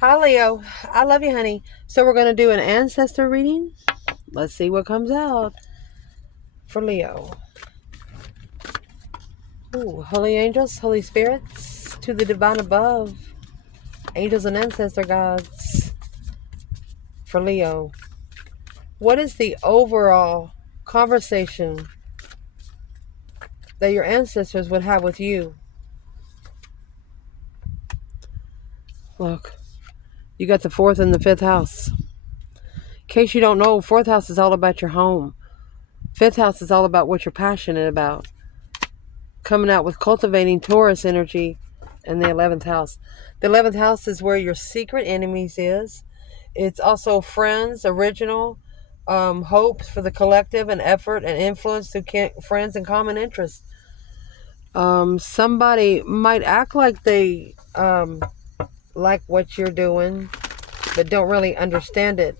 Hi, Leo. I love you, honey. So we're going to do an ancestor reading. Let's see what comes out for Leo. Ooh, holy angels, holy spirits, to the divine above, angels and ancestor gods for Leo. What is the overall conversation that your ancestors would have with you? Look, you got the 4th and the 5th house. In case you don't know, 4th house is all about your home. 5th house is all about what you're passionate about. Coming out with cultivating Taurus energy in the 11th house. The 11th house is where your secret enemies is. It's also friends, original, hopes for the collective, and effort and influence through friends and common interests. Somebody might act like they like what you're doing, but don't really understand it.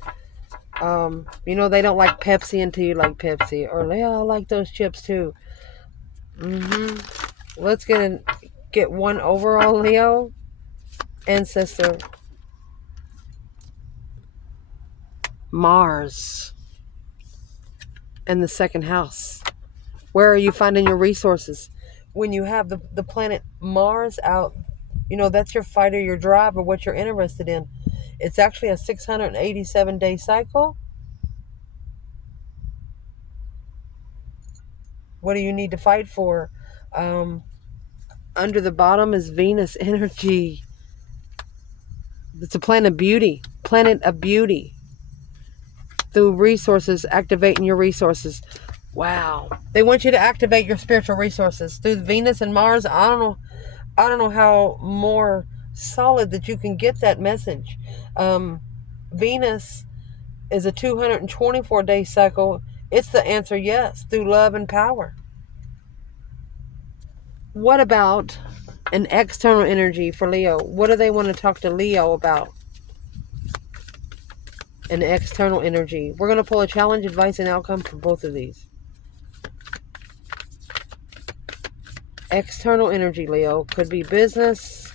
They don't like Pepsi until you like Pepsi. Or, yeah, I like those chips too. Let's get one overall Leo ancestor. Mars in the 2nd house. Where are you finding your resources? When you have the planet Mars out, that's your fight or your drive or what you're interested in. It's actually a 687-day cycle. What do you need to fight for? Under the bottom is Venus energy. It's a planet of beauty. Planet of beauty. Through resources, activating your resources. Wow. They want you to activate your spiritual resources through Venus and Mars. I don't know how more solid that you can get that message. Venus is a 224-day cycle. It's the answer, yes, through love and power. What about an external energy for Leo? What do they want to talk to Leo about? An external energy. We're going to pull a challenge, advice, and outcome for both of these. External energy, Leo. Could be business,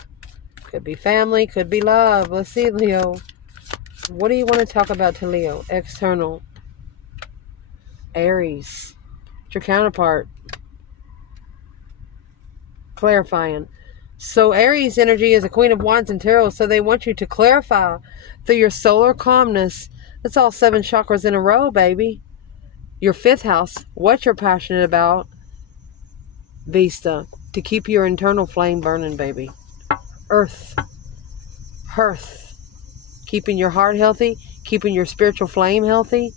could be family, could be love. Let's see, Leo. What do you want to talk about to Leo? External. Aries. It's your counterpart. Clarifying. So Aries energy is a Queen of Wands and Tarot, so they want you to clarify through your solar calmness. That's all 7 chakras in a row, baby. Your 5th house, what you're passionate about, Vista, to keep your internal flame burning, baby. Earth. Hearth. Keeping your heart healthy, keeping your spiritual flame healthy.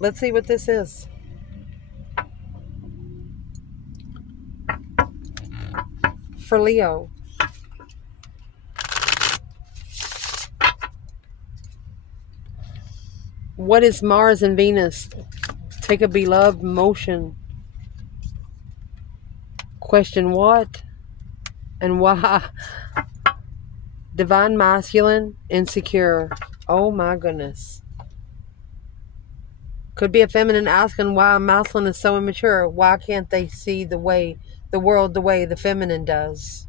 Let's see what this is. For Leo. What is Mars and Venus? Take a beloved motion. Question what and why. Divine masculine, insecure. Oh my goodness. Could be a feminine asking why a masculine is so immature. Why can't they see the world the way the feminine does?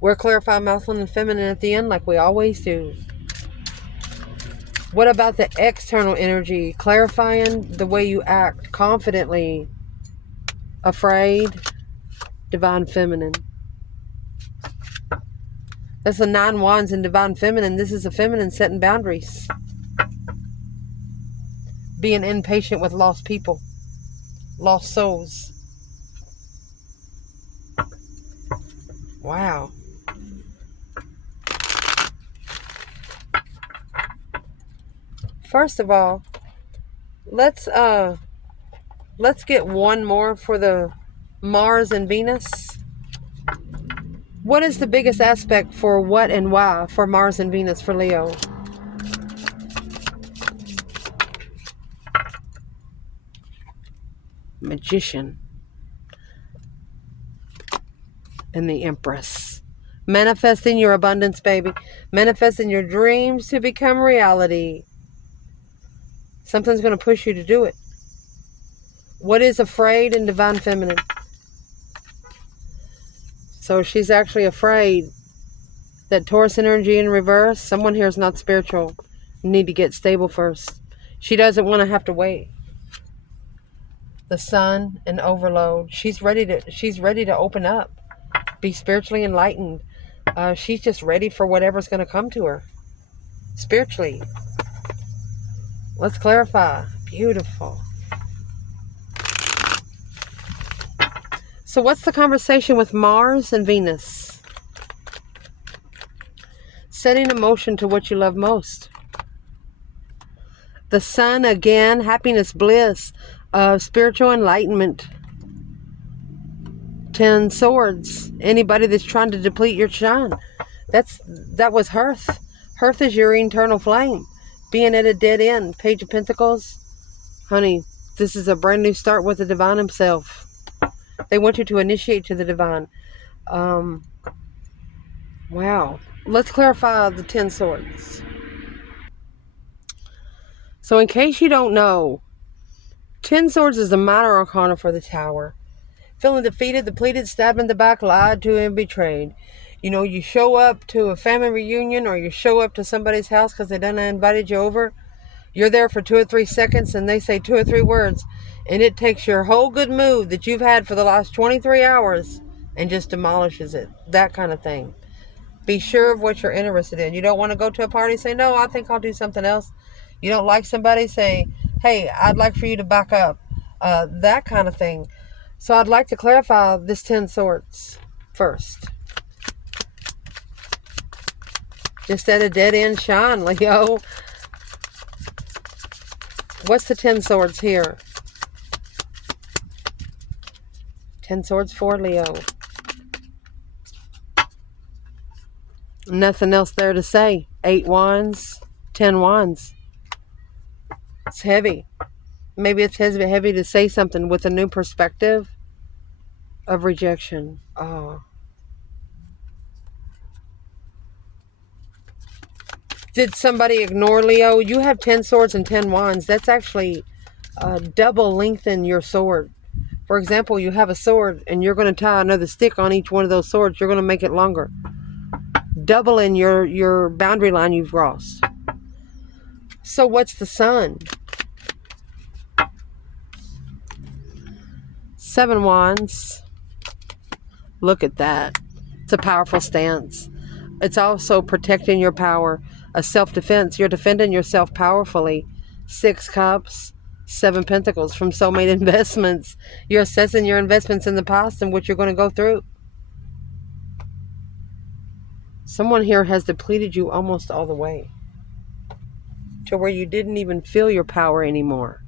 We're clarifying masculine and feminine at the end like we always do. What about the external energy? Clarifying the way you act confidently, afraid, divine feminine. That's the 9 wands in divine feminine. This is a feminine setting boundaries. Being impatient with lost people, lost souls. Wow. First of all, let's get one more for the Mars and Venus. What is the biggest aspect for what and why for Mars and Venus for Leo? Magician and the Empress. Manifesting your abundance, baby. Manifesting your dreams to become reality. Something's going to push you to do it. What is afraid in divine feminine? So she's actually afraid that Taurus energy in reverse, someone here is not spiritual. You need to get stable first. She doesn't want to have to wait. The sun and overload. She's ready to open up. Be spiritually enlightened. She's just ready for whatever's going to come to her. Spiritually. Let's clarify. Beautiful. So what's the conversation with Mars and Venus? Setting emotion to what you love most. The sun, again, happiness, bliss, spiritual enlightenment. 10 swords. Anybody that's trying to deplete your shine. That was Hearth. Hearth is your eternal flame. Being at a dead end. Page of Pentacles. Honey, this is a brand new start with the divine himself. They want you to initiate to the divine. Wow. Let's clarify the 10 swords. So in case you don't know, 10 swords is the minor arcana for the tower. Feeling defeated, depleted, stabbed in the back, lied to, and betrayed. You know, you show up to a family reunion or you show up to somebody's house because they done invited you over. You're there for 2 or 3 seconds and they say 2 or 3 words. And it takes your whole good mood that you've had for the last 23 hours and just demolishes it. That kind of thing. Be sure of what you're interested in. You don't want to go to a party, say, no, I think I'll do something else. You don't like somebody, say, hey, I'd like for you to back up. That kind of thing. So I'd like to clarify this 10 swords first. Just at a dead end shine, Leo. What's the 10 swords here? 10 swords for Leo. Nothing else there to say. 8 wands, 10 wands. It's heavy. Maybe it's heavy to say something with a new perspective of rejection. Oh. Did somebody ignore Leo? You have 10 swords and 10 wands. That's actually double lengthen your sword. For example, you have a sword and you're going to tie another stick on each one of those swords. You're going to make it longer. Double in your boundary line you've crossed. So what's the sun? 7 wands. Look at that. It's a powerful stance. It's also protecting your power. A self-defense. You're defending yourself powerfully. 6 cups. 7 pentacles from soulmate investments. You're assessing your investments in the past and what you're going to go through. Someone here has depleted you almost all the way. To where you didn't even feel your power anymore.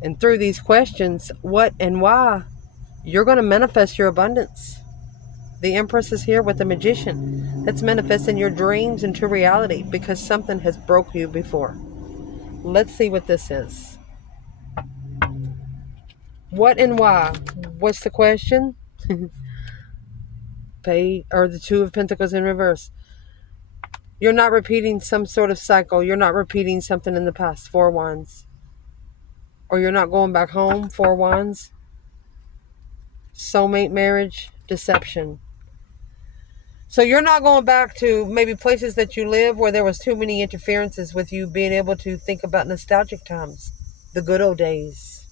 And through these questions, what and why, you're going to manifest your abundance. The Empress is here with the Magician. That's manifesting your dreams into reality because something has broke you before. Let's see what this is. What and why? What's the question? The 2 of Pentacles in reverse. You're not repeating some sort of cycle. You're not repeating something in the past. 4 wands. Or you're not going back home. 4 wands. Soulmate marriage. Deception. So you're not going back to maybe places that you live where there was too many interferences with you being able to think about nostalgic times. The good old days.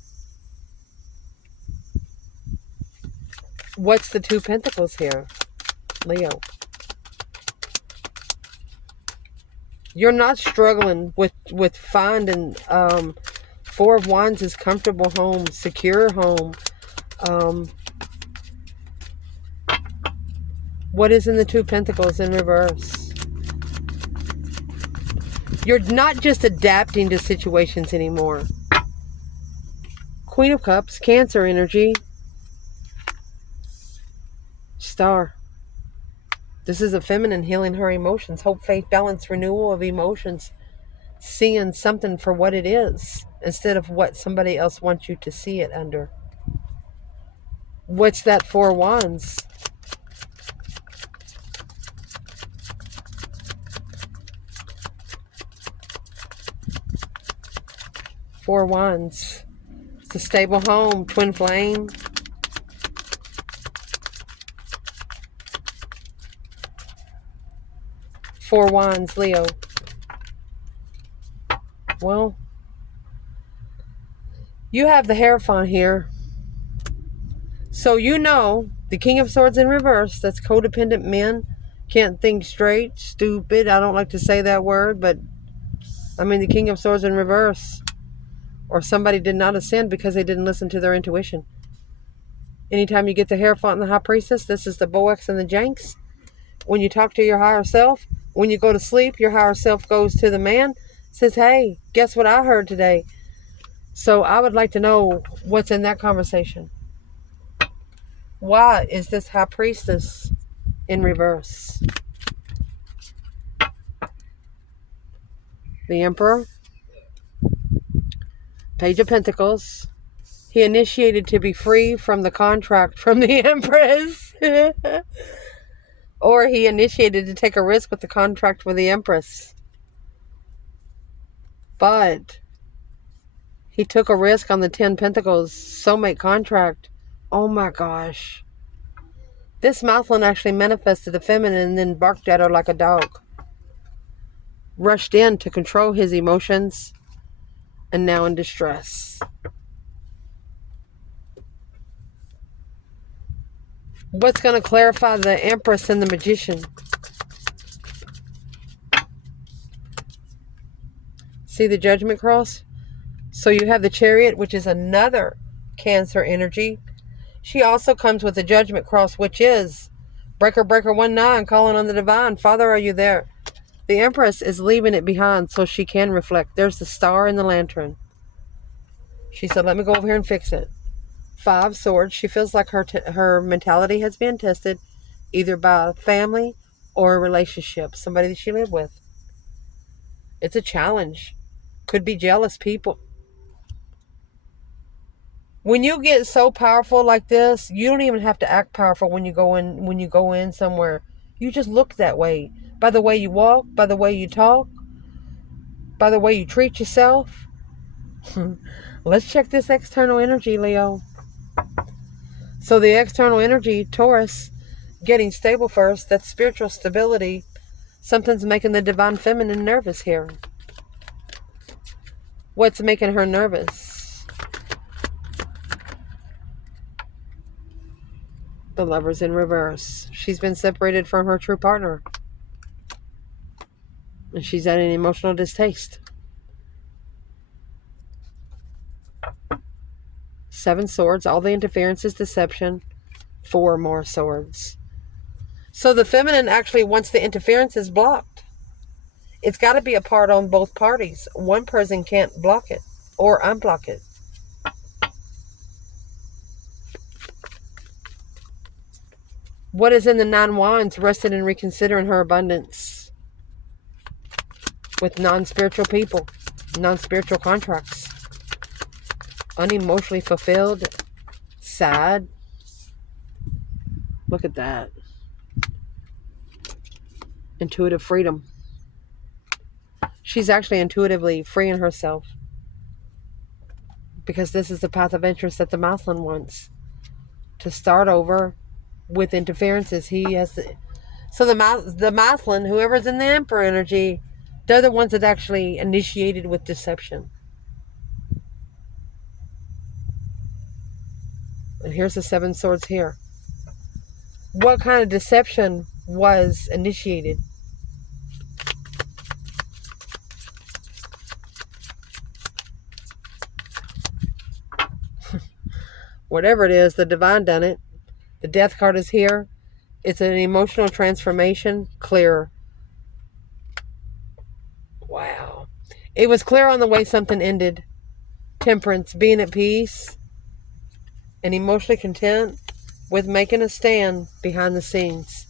What's the 2 pentacles here? Leo. You're not struggling with finding 4 of wands is comfortable home, secure home. What is in the 2 pentacles in reverse? You're not just adapting to situations anymore. Queen of Cups, Cancer energy. Star. This is a feminine healing her emotions. Hope, faith, balance, renewal of emotions. Seeing something for what it is instead of what somebody else wants you to see it under. What's that 4 wands? Four wands. It's a stable home. Twin flame. Four Wands, Leo. Well, you have the Hierophant here. So you know, the King of Swords in reverse, that's codependent men, can't think straight, stupid. I don't like to say that word, but I mean the King of Swords in reverse. Or somebody did not ascend because they didn't listen to their intuition. Anytime you get the Hierophant and the High Priestess, this is the Boax and the Janks. When you talk to your higher self, when you go to sleep, your higher self goes to the man, says, hey, guess what I heard today? So I would like to know what's in that conversation. Why is this High Priestess in reverse? The Emperor. Page of Pentacles. He initiated to be free from the contract from the Empress. Or he initiated to take a risk with the contract with the Empress. But he took a risk on the 10 Pentacles soulmate contract. Oh my gosh. This Mothman actually manifested a feminine and then barked at her like a dog. Rushed in to control his emotions and now in distress. What's going to clarify the Empress and the Magician? See the Judgment Cross? So you have the Chariot, which is another Cancer energy. She also comes with the Judgment Cross, which is Breaker, Breaker 1-9, calling on the Divine. Father, are you there? The Empress is leaving it behind so she can reflect. There's the star and the lantern. She said, let me go over here and fix it. 5 Swords. She feels like her mentality has been tested either by family or a relationship, somebody that she lived with. It's a challenge. Could be jealous people. When you get so powerful like this, you don't even have to act powerful when you go in somewhere. You just look that way. By the way you walk, by the way you talk, by the way you treat yourself. Let's check this external energy, Leo. So the external energy, Taurus, getting stable first, that's spiritual stability. Something's making the Divine Feminine nervous here. What's making her nervous? The Lover's in reverse. She's been separated from her true partner. And she's at an emotional distaste. 7 Swords. All the interference is deception. 4 more Swords. So the feminine actually, once the interference is blocked, it's got to be a part on both parties. One person can't block it or unblock it. What is in the 9 Wands? Rested and reconsidering her abundance with non-spiritual people, non-spiritual contracts. Unemotionally fulfilled, sad. Look at that. Intuitive freedom. She's actually intuitively freeing herself because this is the path of interest that the masculine wants. To start over with interferences. He has to, so the masculine, whoever's in the Emperor energy, they're the ones that actually initiated with deception. And here's the 7 Swords here. What kind of deception was initiated? Whatever it is, the Divine done it. The Death card is here. It's an emotional transformation. Clear. Wow. It was clear on the way something ended. Temperance, being at peace and emotionally content with making a stand behind the scenes.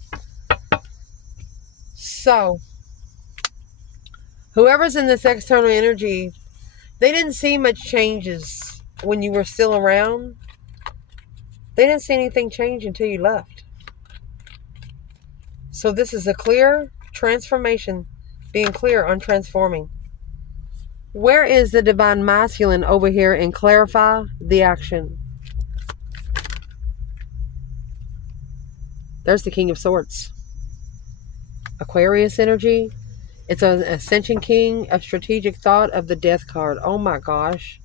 So, whoever's in this external energy, they didn't see much changes when you were still around. They didn't see anything change until you left. So this is a clear transformation, being clear on transforming. Where is the Divine Masculine over here and clarify the action? There's the King of Swords. Aquarius energy. It's an Ascension King of Strategic Thought of the Death card. Oh my gosh.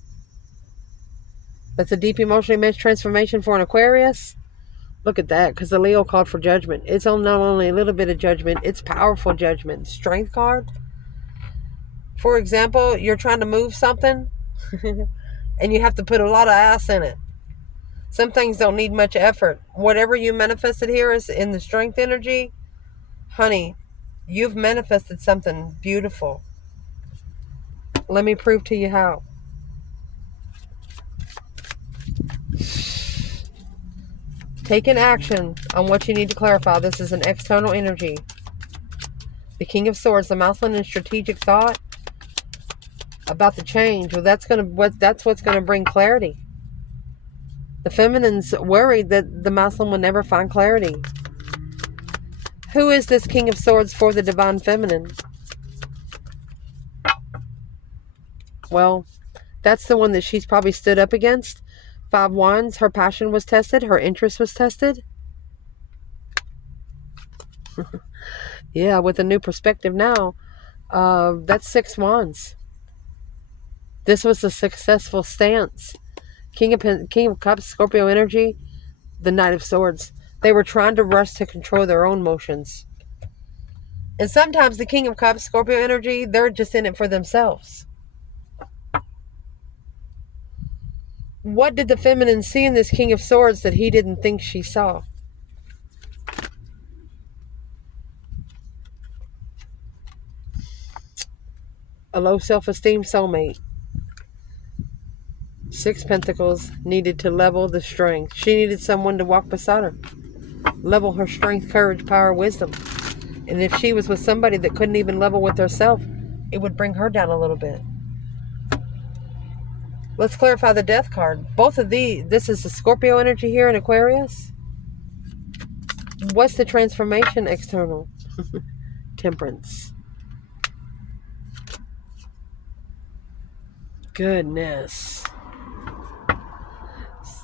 That's a deep emotional immense transformation for an Aquarius. Look at that, because the Leo called for judgment. It's not only a little bit of judgment, it's powerful judgment. Strength card. For example, you're trying to move something and you have to put a lot of ass in it. Some things don't need much effort. Whatever you manifested here is in the strength energy. Honey, you've manifested something beautiful. Let me prove to you how. Taking action on what you need to clarify. This is an external energy. The King of Swords, the masculine and strategic thought about the change. Well, that's what's gonna bring clarity. The feminine's worried that the masculine will never find clarity. Who is this King of Swords for the divine feminine? Well, that's the one that she's probably stood up against. 5 Wands, her passion was tested, her interest was tested. Yeah, with a new perspective now. That's 6 Wands. This was a successful stance. King of Cups, Scorpio energy, the Knight of Swords. They were trying to rush to control their own motions. And sometimes the King of Cups, Scorpio energy, they're just in it for themselves. What did the feminine see in this King of Swords that he didn't think she saw? A low self-esteem soulmate. 6 Pentacles needed to level the strength. She needed someone to walk beside her. Level her strength, courage, power, wisdom. And if she was with somebody that couldn't even level with herself, it would bring her down a little bit. Let's clarify the Death card. Both of these, this is the Scorpio energy here in Aquarius. What's the transformation external? Temperance. Goodness.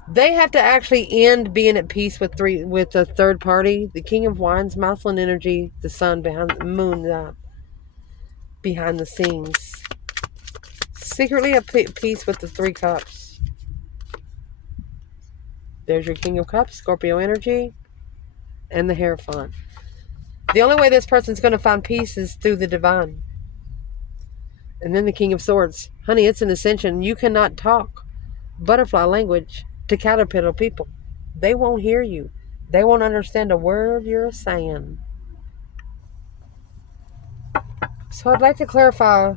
They have to actually end being at peace with a third party. The King of Wands, masculine energy, the sun behind the moon, behind the scenes. Secretly at peace with the 3 Cups. There's your King of Cups, Scorpio energy, and the Hierophant. The only way this person's going to find peace is through the divine. And then the King of Swords. Honey, it's an ascension. You cannot talk butterfly language to caterpillar people. They won't hear you. They won't understand a word you're saying. So I'd like to clarify.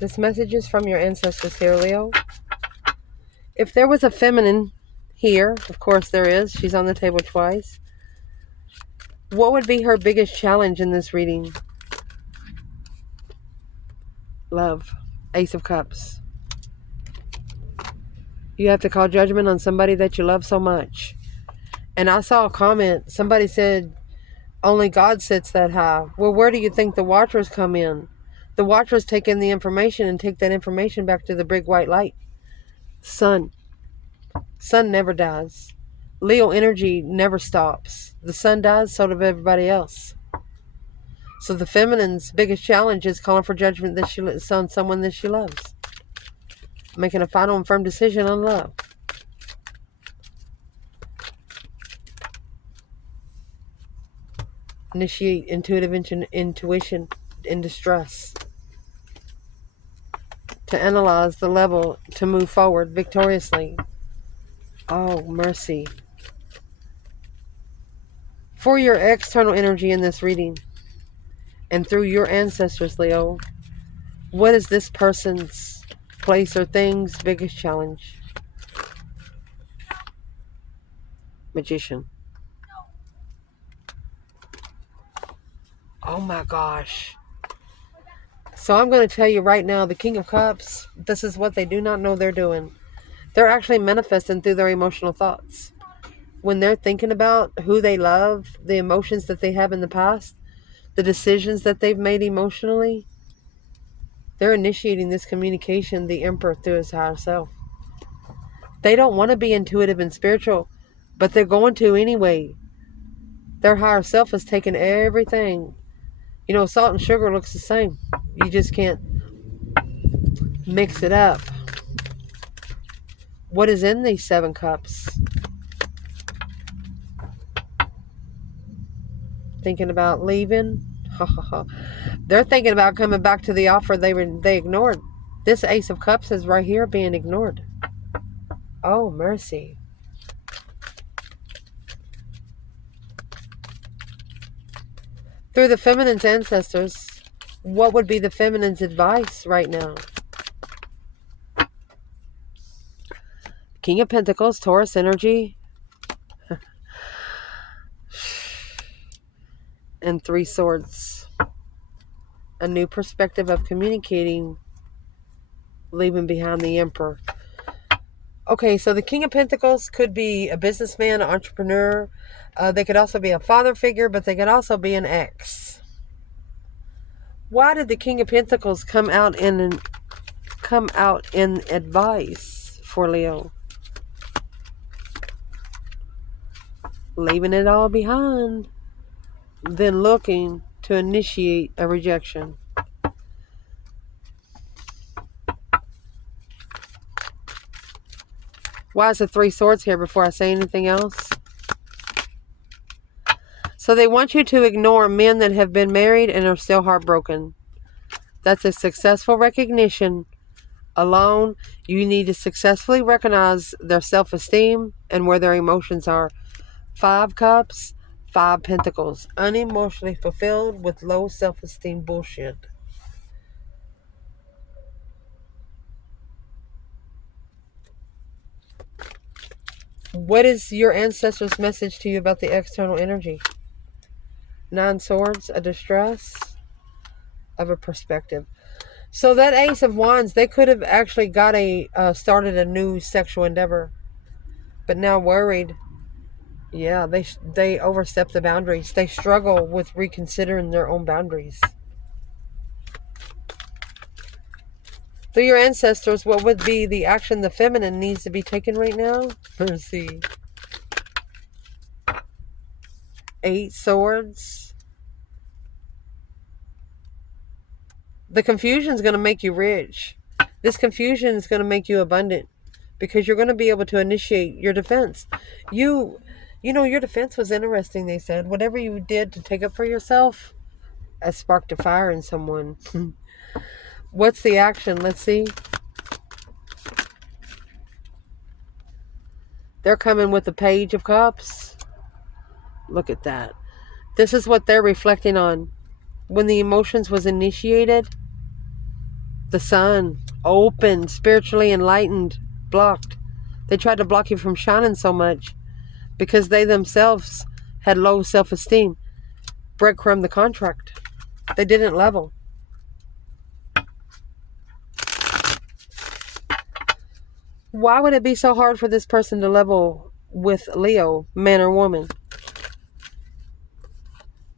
This message is from your ancestors here, Leo. If there was a feminine here, of course there is. She's on the table twice. What would be her biggest challenge in this reading? Love. Ace of Cups. You have to call judgment on somebody that you love so much. And I saw a comment. Somebody said, only God sits that high. Well, where do you think the Watchers come in? The Watchers take in the information and take that information back to the big white light. Sun. Sun never dies. Leo energy never stops. The sun dies, so does everybody else. So the feminine's biggest challenge is calling for judgment on someone that she loves. Making a final and firm decision on love. Initiate intuitive intuition in distress. To analyze the level to move forward victoriously. Oh, mercy. For your external energy in this reading, and through your ancestors, Leo, what is this person's place or thing's biggest challenge? Magician. Oh my gosh. So I'm going to tell you right now, the King of Cups, this is what they do not know they're doing. They're actually manifesting through their emotional thoughts. When they're thinking about who they love, the emotions that they have in the past, the decisions that they've made emotionally, they're initiating this communication, the Emperor, through his higher self. They don't want to be intuitive and spiritual, but they're going to anyway. Their higher self has taken everything. You know, salt and sugar looks the same. You just can't mix it up. What is in these 7 cups? Thinking about leaving? Ha ha ha. They're thinking about coming back to the offer they ignored. This Ace of Cups is right here being ignored. Oh, mercy. Through the feminine's ancestors, what would be the feminine's advice right now? King of Pentacles, Taurus energy, and 3 swords. A new perspective of communicating, leaving behind the Emperor. Okay, so the King of Pentacles could be a businessman, an entrepreneur. They could also be a father figure, but they could also be an ex. Why did the King of Pentacles come out in advice for Leo? Leaving it all behind, then looking to initiate a rejection. Why is the 3 swords here before I say anything else? So they want you to ignore men that have been married and are still heartbroken. That's a successful recognition. Alone, you need to successfully recognize their self-esteem and where their emotions are. 5 cups, 5 pentacles. Unemotionally fulfilled with low self-esteem bullshit. What is your ancestors' message to you about the external energy? 9 swords, a distress of a perspective. So that Ace of Wands, they could have actually got started a new sexual endeavor, but now worried. Yeah, they overstep the boundaries. They struggle with reconsidering their own boundaries. Through your ancestors, what would be the action the feminine needs to be taken right now? Let's see. 8 swords. The confusion is going to make you rich. This confusion is going to make you abundant because you're going to be able to initiate your defense. You know, your defense was interesting, they said. Whatever you did to take up for yourself, it sparked a fire in someone. What's the action? Let's see. They're coming with the Page of Cups. Look at that. This is what they're reflecting on. When the emotions was initiated, the sun, open, spiritually enlightened, blocked. They tried to block you from shining so much because they themselves had low self-esteem. Breadcrumb the contract. They didn't level. Why would it be so hard for this person to level with Leo, man or woman?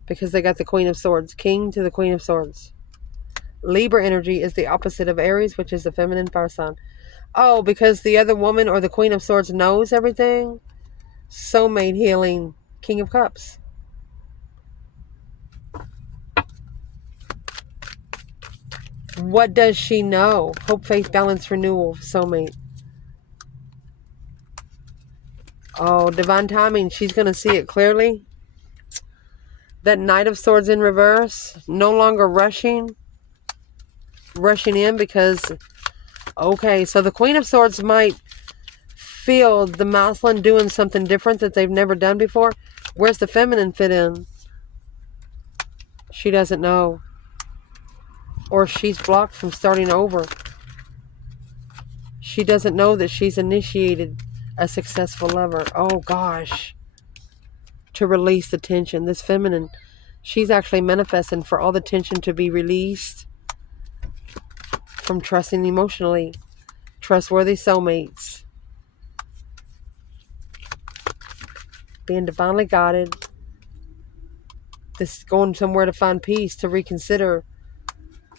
Because they got the Queen of Swords. King to the Queen of Swords. Libra energy is the opposite of Aries, which is the feminine fire sign. Oh, because the other woman or the Queen of Swords knows everything? Soulmate healing. King of Cups. What does she know? Hope, faith, balance, renewal. Soulmate. Oh, divine timing. She's going to see it clearly. That Knight of Swords in reverse. No longer rushing in because... Okay, so the Queen of Swords might feel the masculine doing something different that they've never done before. Where's the feminine fit in? She doesn't know. Or she's blocked from starting over. She doesn't know that she's initiated a successful lover. Oh, gosh. To release the tension. This feminine, she's actually manifesting for all the tension to be released from trusting emotionally. Trustworthy soulmates. Being divinely guided. This is going somewhere to find peace, to reconsider.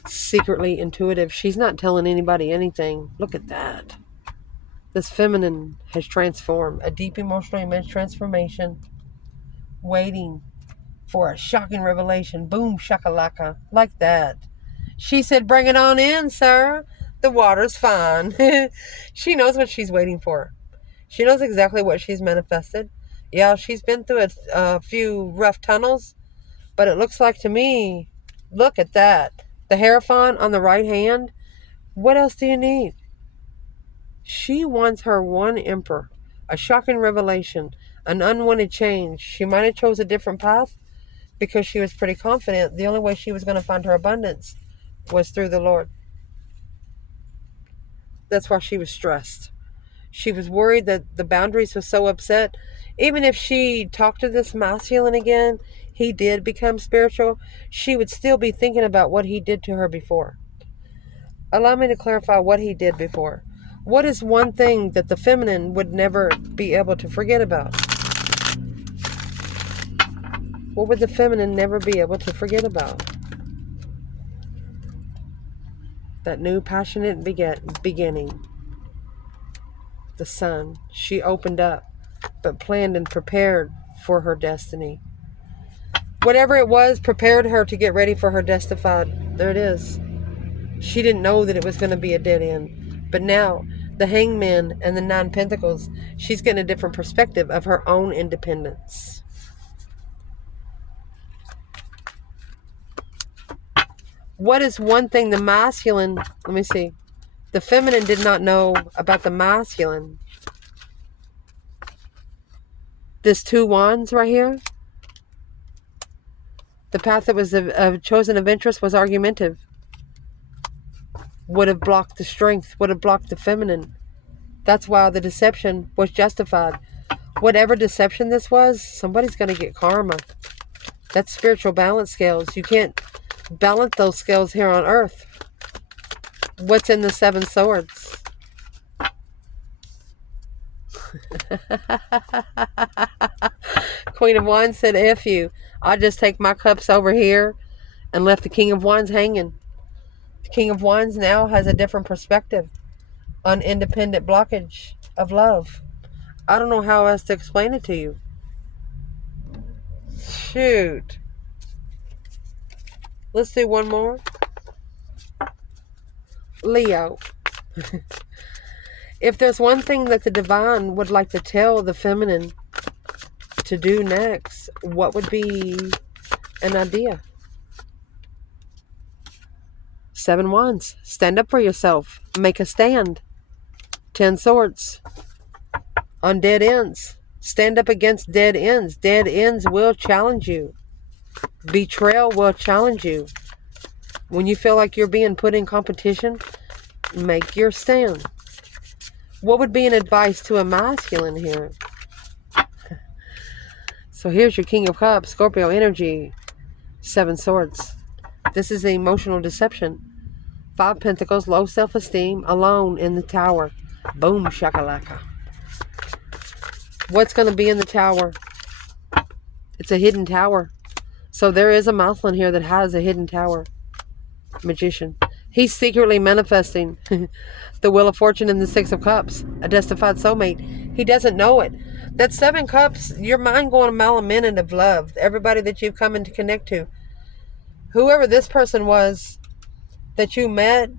Secretly intuitive. She's not telling anybody anything. Look at that. This feminine has transformed. A deep emotional immense transformation. Waiting. for a shocking revelation. Boom, shakalaka. Like that. She said, bring it on in, sir. The water's fine. She knows what she's waiting for. She knows exactly what she's manifested. Yeah, she's been through a few rough tunnels, but it looks like to me, look at that. The Hierophant on the right hand. What else do you need? She wants her one emperor. A shocking revelation. An unwanted change. She might have chose a different path because she was pretty confident the only way she was going to find her abundance was through the Lord. That's why she was stressed. She was worried that the boundaries were so upset. Even if she talked to this masculine again, he did become spiritual, she would still be thinking about what he did to her before. Allow me to clarify what he did before. What is one thing that the feminine would never be able to forget about? What would the feminine never be able to forget about? That new passionate beginning. The sun. She opened up, but planned and prepared for her destiny. Whatever it was prepared her to get ready for her destified. There it is. She didn't know that it was going to be a dead end. But now, the Hangman and the Nine Pentacles, she's getting a different perspective of her own independence. What is one thing the masculine, let me see, the feminine did not know about the masculine? This Two Wands right here. The path that was chosen of interest was argumentative. Would have blocked the strength, would have blocked the feminine. That's why the deception was justified. Whatever deception this was, somebody's going to get karma. That's spiritual balance scales. You can't balance those scales here on earth. What's in the Seven Swords? Queen of Wands said, F you. I just take my cups over here and left the King of Wands hanging. The King of Wands now has a different perspective on independent blockage of love. I don't know how else to explain it to you. Shoot. Let's do one more. Leo. If there's one thing that the divine would like to tell the feminine to do next, what would be an idea? Seven Wands. Stand up for yourself. Make a stand. 10 Swords. On dead ends. Stand up against dead ends. Dead ends will challenge you. Betrayal will challenge you. When you feel like you're being put in competition, make your stand. What would be an advice to a masculine here? So here's your King of Cups, Scorpio energy, 7 Swords. This is the emotional deception. 5 Pentacles, low self-esteem, alone in the tower. Boom, shakalaka. What's going to be in the tower? It's a hidden tower. So there is a masculine here that has a hidden tower. Magician. He's secretly manifesting the Wheel of Fortune and the 6 of Cups, a justified soulmate. He doesn't know it. That 7 Cups, your mind going a mile a minute of love. Everybody that you've come in to connect to. Whoever this person was that you met,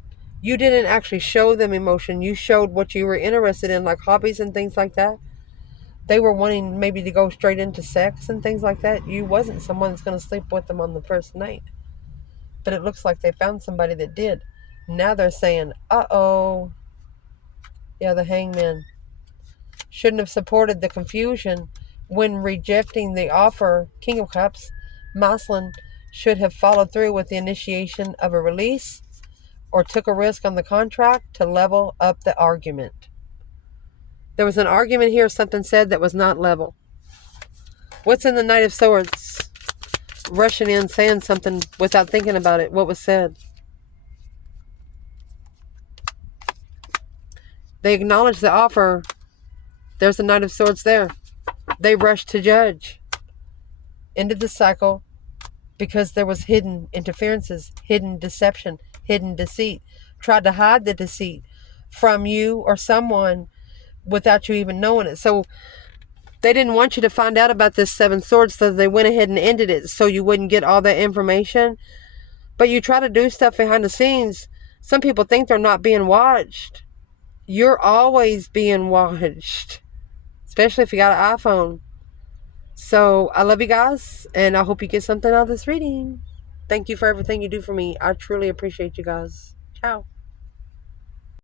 you didn't actually show them emotion. You showed what you were interested in, like hobbies and things like that. They were wanting maybe to go straight into sex and things like that. You wasn't someone that's going to sleep with them on the first night. But it looks like they found somebody that did. Now they're saying, uh-oh. Yeah, the Hangman. Shouldn't have supported the confusion when rejecting the offer. King of Cups. Masculine should have followed through with the initiation of a release or took a risk on the contract to level up the argument. There was an argument here, something said that was not level. What's in the Knight of Swords? Rushing in, saying something without thinking about it. What was said? They acknowledged the offer. There's the Knight of Swords there. They rushed to judge. Ended the cycle because there was hidden interferences, hidden deception, hidden deceit. Tried to hide the deceit from you or someone without you even knowing it. So They didn't want you to find out about this Seven Swords, so they went ahead and ended it so you wouldn't get all that information. But you try to do stuff behind the scenes. Some people think they're not being watched. You're always being watched, especially if you got an iPhone. So I love you guys, and I hope you get something out of this reading. Thank you for everything you do for me. I truly appreciate you guys. Ciao.